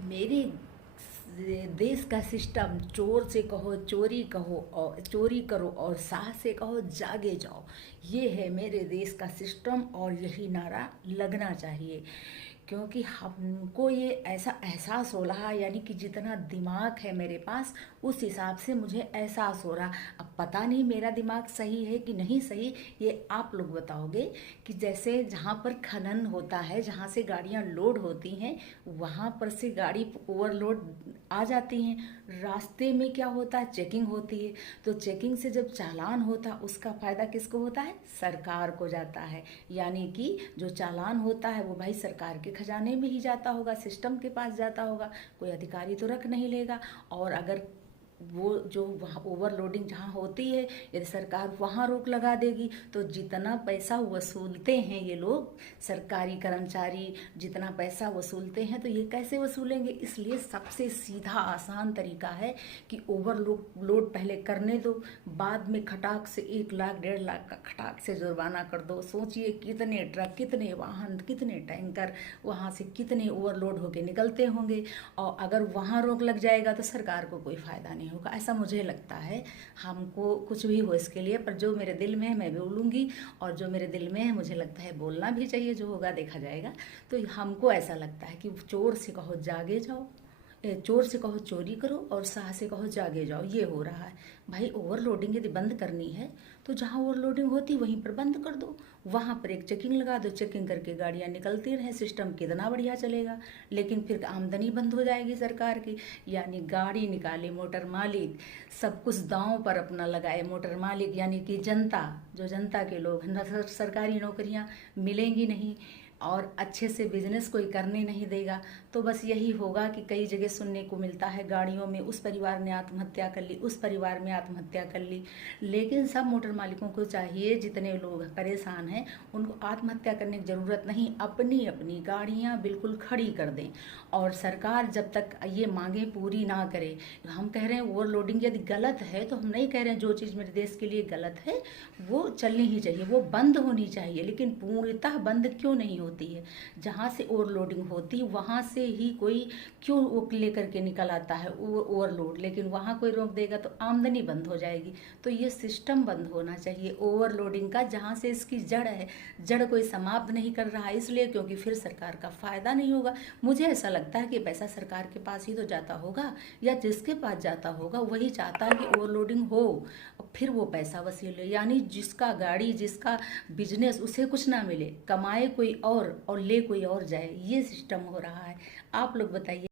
मेरे देश का सिस्टम चोर से कहो चोरी कहो और चोरी करो और साह से कहो जागे जाओ। ये है मेरे देश का सिस्टम और यही नारा लगना चाहिए, क्योंकि हमको ये ऐसा एहसास हो रहा, यानी कि जितना दिमाग है मेरे पास उस हिसाब से मुझे एहसास हो रहा। अब पता नहीं मेरा दिमाग सही है कि नहीं सही, ये आप लोग बताओगे। कि जैसे जहाँ पर खनन होता है, जहाँ से गाड़ियाँ लोड होती हैं, वहाँ पर से गाड़ी ओवरलोड आ जाती हैं। रास्ते में क्या होता है, चेकिंग होती है। तो चेकिंग से जब चालान होता, उसका फ़ायदा किसको होता है, सरकार को जाता है। यानी कि जो चालान होता है वो भाई सरकार के खजाने में ही जाता होगा, सिस्टम के पास जाता होगा, कोई अधिकारी तो रख नहीं लेगा। और अगर वो जो वहाँ ओवरलोडिंग जहाँ होती है, यदि सरकार वहाँ रोक लगा देगी तो जितना पैसा वसूलते हैं ये लोग, सरकारी कर्मचारी जितना पैसा वसूलते हैं, तो ये कैसे वसूलेंगे। इसलिए सबसे सीधा आसान तरीका है कि ओवरलोड लोड पहले करने दो, बाद में खटाक से 1 लाख 1.5 लाख का खटाक से जुर्माना कर दो। सोचिए कितने ट्रक, कितने वाहन, कितने टैंकर वहाँ से कितने ओवरलोड होके निकलते होंगे। और अगर वहाँ रोक लग जाएगा तो सरकार को कोई फ़ायदा नहीं होगा, ऐसा मुझे लगता है। हमको कुछ भी हो इसके लिए, पर जो मेरे दिल में है मैं बोलूँगी, और जो मेरे दिल में है मुझे लगता है बोलना भी चाहिए, जो होगा देखा जाएगा। तो हमको ऐसा लगता है कि चोर से कहो जागे जाओ, चोर से कहो चोरी करो और साह से कहो जागे जाओ। ये हो रहा है भाई। ओवरलोडिंग यदि बंद करनी है तो जहाँ ओवरलोडिंग होती वहीं पर बंद कर दो, वहाँ पर एक चेकिंग लगा दो, चेकिंग करके गाड़ियाँ निकलती रहें, सिस्टम कितना बढ़िया चलेगा। लेकिन फिर आमदनी बंद हो जाएगी सरकार की। यानी गाड़ी निकाले मोटर मालिक, सब कुछ दांव पर अपना लगाए मोटर मालिक, यानी कि जनता, जो जनता के लोग हैं, सरकारी नौकरियाँ मिलेंगी नहीं और अच्छे से बिजनेस कोई करने नहीं देगा। तो बस यही होगा कि कई जगह सुनने को मिलता है, गाड़ियों में उस परिवार ने आत्महत्या कर ली, उस परिवार में आत्महत्या कर ली। लेकिन सब मोटर मालिकों को चाहिए, जितने लोग परेशान हैं उनको आत्महत्या करने की ज़रूरत नहीं, अपनी अपनी गाड़ियाँ बिल्कुल खड़ी कर दें। और सरकार जब तक ये मांगें पूरी ना करे, हम कह रहे हैं ओवरलोडिंग यदि गलत है, तो हम नहीं कह रहे हैं जो चीज़ मेरे देश के लिए गलत है वो चलनी ही चाहिए, वो बंद होनी चाहिए। लेकिन पूर्णतः बंद क्यों नहीं होती है। जहाँ से ओवरलोडिंग होती वहाँ से ही कोई क्यों वो लेकर के निकल आता है ओवरलोड, लेकिन वहाँ कोई रोक देगा तो आमदनी बंद हो जाएगी। तो ये सिस्टम बंद होना चाहिए ओवरलोडिंग का, जहाँ से इसकी जड़ है। जड़ कोई समाप्त नहीं कर रहा है, इसलिए क्योंकि फिर सरकार का फ़ायदा नहीं होगा। मुझे ऐसा लगता है कि पैसा सरकार के पास ही तो जाता होगा, या जिसके पास जाता होगा वही चाहता है कि ओवरलोडिंग हो और फिर वो पैसा वसूले। यानी जिसका गाड़ी, जिसका बिजनेस, उसे कुछ ना मिले, कमाए कोई और ले कोई और जाए। ये सिस्टम हो रहा है। आप लोग बताइए।